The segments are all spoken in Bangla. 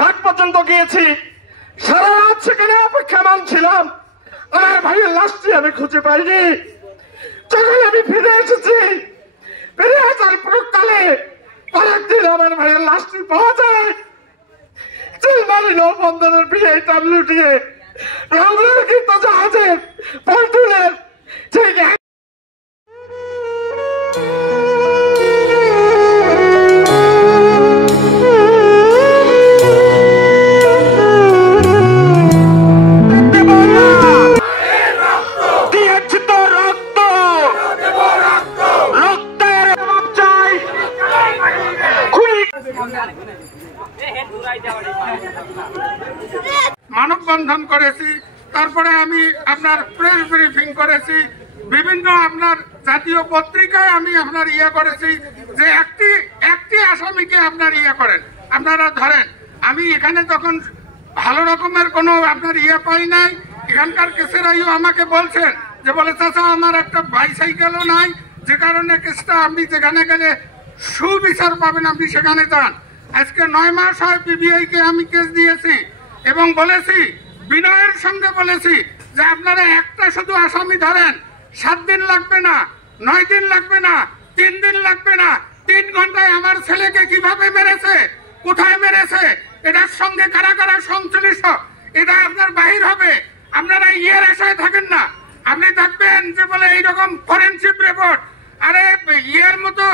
ঘাট পর্যন্ত গিয়েছি, সারা রাত সেখানে অপেক্ষামান ছিলাম। আমার ভাইয়ের লাশটি আমি খুঁজে পাইনি। যখন আমি ফিরে এসেছি, ফিরে আসার পরকালে পরের আমার ভাইয়ের লাশটি পাওয়া যায় চিলমারি নৌবন্দরের BIWTA রংরক্ষিত জাহাজের পল্টুনের সেই মানববন্ধন করেছি। তারপরে আমি আপনার প্রেস ব্রিফিং করেছি, বিভিন্ন আপনার জাতীয় পত্রিকায় আমি আপনার করেছি যে একটি আসামিকে আপনার করেন, আপনারা ধরেন। আমি এখানে তখন ভালো রকমের কোনো আপনার পাই নাই। এখানকার কেসেরাইও আমাকে বলছেন যে বলে চাচা আমার একটা বাইসাইকেলও নাই, যে কারণে কেসটা আপনি যেখানে গেলে সুবিচার পাবেন আপনি সেখানে যান। আজকে 9 মাস হয় PBI-কে আমি কেস দিয়েছি এবং বলেছি, বিনয়ের সঙ্গে বলেছি যে আপনারা একটা শুধু আসামি ধরেন, 7 দিন লাগবে না, 9 দিন লাগবে না, 3 দিন লাগবে না, 3 ঘন্টায় আমার ছেলেকে কিভাবে মেরেছে, কোথায় মেরেছে, এটার সঙ্গে কারা কারা সংশ্লিষ্ট এটা আপনার বাহির হবে। আপনারা আশায় থাকেন না, আপনি থাকবেন যে বলে এইরকম ফরেনসিক রিপোর্ট। আরে মতো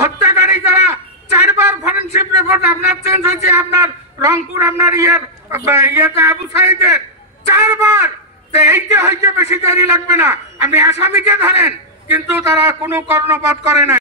হত্যাকারী যারা 4 বার ফরেনসিক রিপোর্ট আপনার চেঞ্জ হয়েছে, আপনার রংপুর আপনার আবু সাইদের 4 বার। এইটা হইতে বেশি দেরি লাগবে না, আপনি আসামিকে ধরেন। কিন্তু তারা কোনো কর্ণপাত করে না।